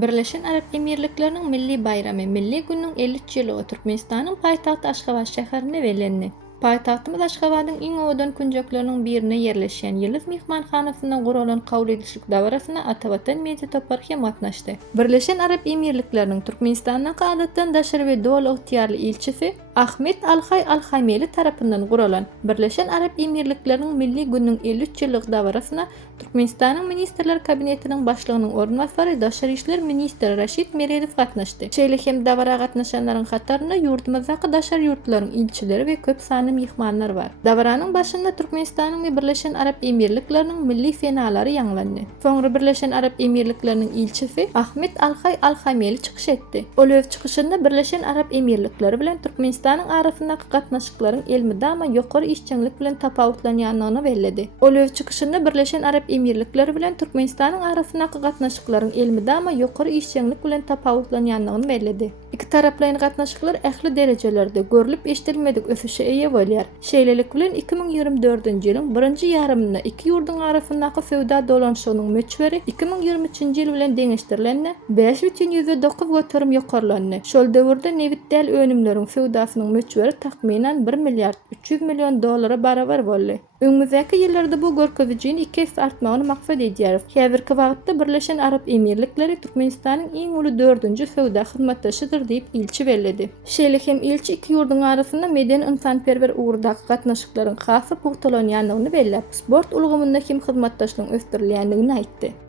Birleşen Arap Emirliklerining milli bayramy Milli günniň 50 ýylygy Türkmenistanyň paýtagty Aşgabat şäherine belendi. Paýtagtymyz Aşgabatyň iň owadan künjekleriniň birine ýerleşýän Ýyldız mehmanhanasynda guralan kabul edilşik dawrasyna Atawatan media topar hem gatnaşdy. Birleşen Arap Emirlikleriniň Türkmenistanyň gadatdan daşary we dowla ygtyýarly ilçisi Ahmet Alhay Alhaymeli tarapyndan guralan Birleşen Arap Emirlikleriniň milli günniň 53 ýyllyk dawrasyna Türkmenistanyň ministrler kabinetiniň başlygynyň ornbasary Daşary işler ministri Raşid Meredow gatnaşdy. Şeýle hem dawra gatnaşanlaryň hatarynda ýurtymyzdaky daşary ýurtlaryň ilçileri we köp sany mehmanlar bar. Dawranyň başynda Türkmenistanyň we Birleşen Arap Emirlikleriniň milli fenalary ýanglandy. Soňra Birleşen Arap Emirlikleriniň ilçisi Ahmet Alhay Alhaymeli çykyş etdi. Ol öz çykyşynda Birleşen Arap Emirlikleri bilen Türkmenistanyň arasyndaky gatnaşyklaryň elmydama ýokary işçilik bilen tapawutlanýanlygyny bellidi. Ol öz çykyşynda Birleşen Arap Emirlikleri bilen Türkmenistanyň arasyndaky gatnaşyklaryň elmydama ýokary işçilik bilen tapawutlanýanlygyny bellidi. Iki taraplaryň gatnaşyklar ähli derejelerde görülip eşdilmedik ösüşe eýe bolýar. Şeýlelik bilen 2024-nji ýylyň 1-nji ýarymynda iki ýurdun arasyndaky sowda dolanşygynyň möçberi 2023-nji ýyl bilen deňeşdirilenle 5,9 göterim ýokarlandy. Şol döwürde nebitdäl önümleriň sowdasynyň möçberi tahminan 1 milliard 300 milyon dollara barabar boldy. Öňümüzdäki ýyllarda bu görkezijiň 2 artmagyny maksat edýär. Häzirki wagtda Birleşen Arap Emirlikleri Türkmenistanyň iň uly 4-nji sowda hyzmatdaşydyr diýip ilçi bellidi. Şeýle hem ilçi iki ýurdun arasynda meden ynsanperwer ugrdaky gatnaşyklaryň hasy pugtalanýanlygyny bellep, sport ulgamynda hem hyzmatdaşlygyň ösdürilýänligini aýtdy.